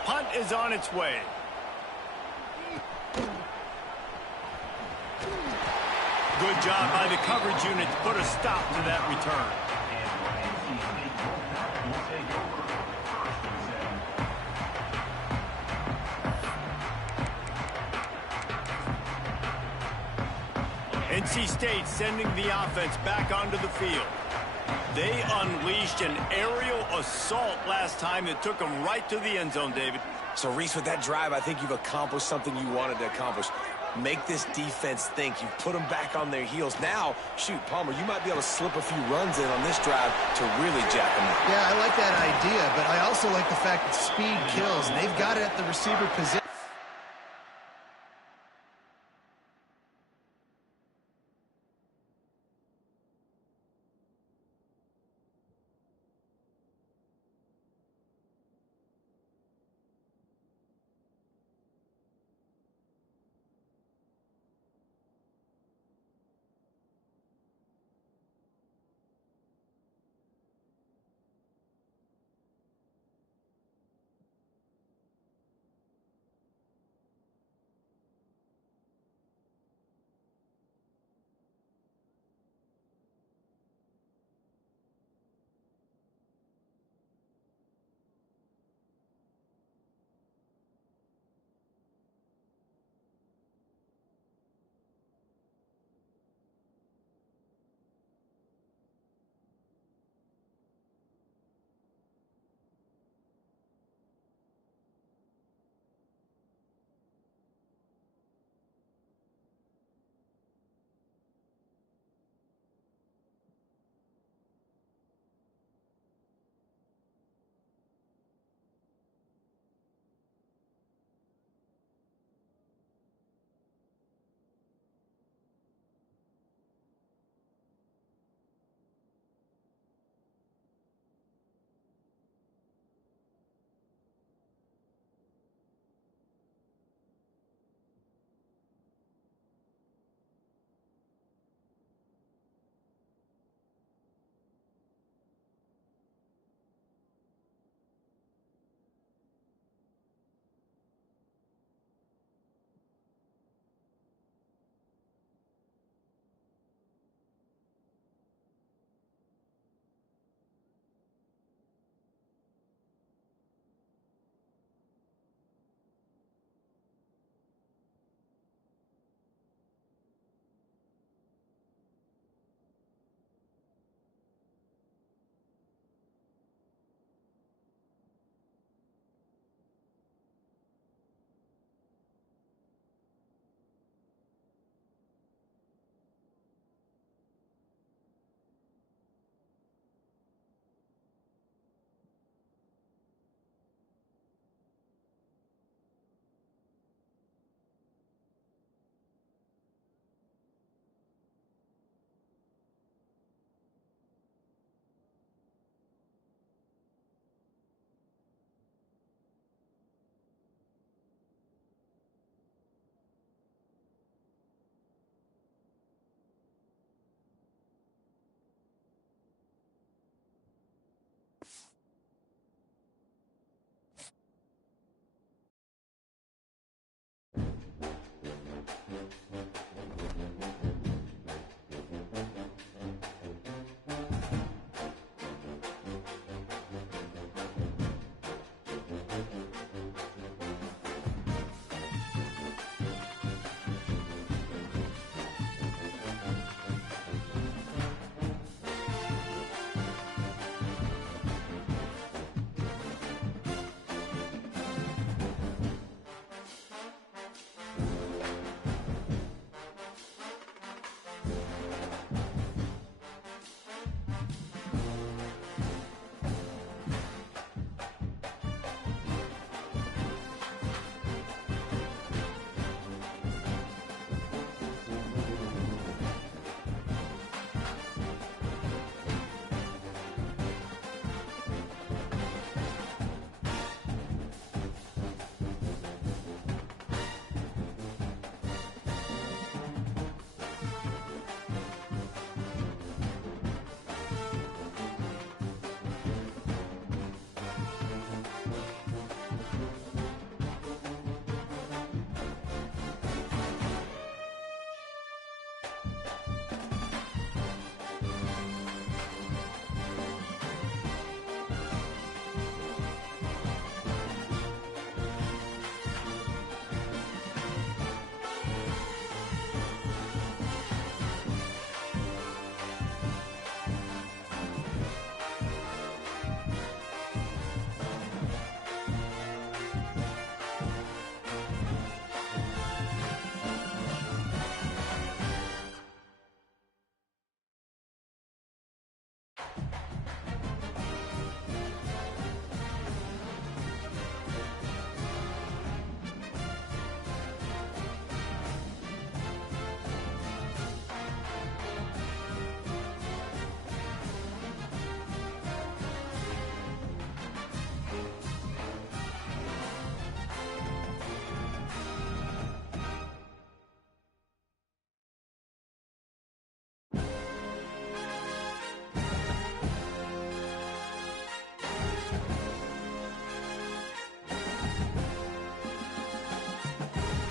Punt is on its way. Good job by the coverage unit to put a stop to that return. NC State sending the offense back onto the field. They unleashed an aerial assault last time that took them right to the end zone, David. So, Reese, with that drive, I think you've accomplished something you wanted to accomplish. Make this defense think. You've put them back on their heels. Now, shoot, Palmer, you might be able to slip a few runs in on this drive to really jack them up. Yeah, I like that idea, but I also like the fact that speed kills, and they've got it at the receiver position.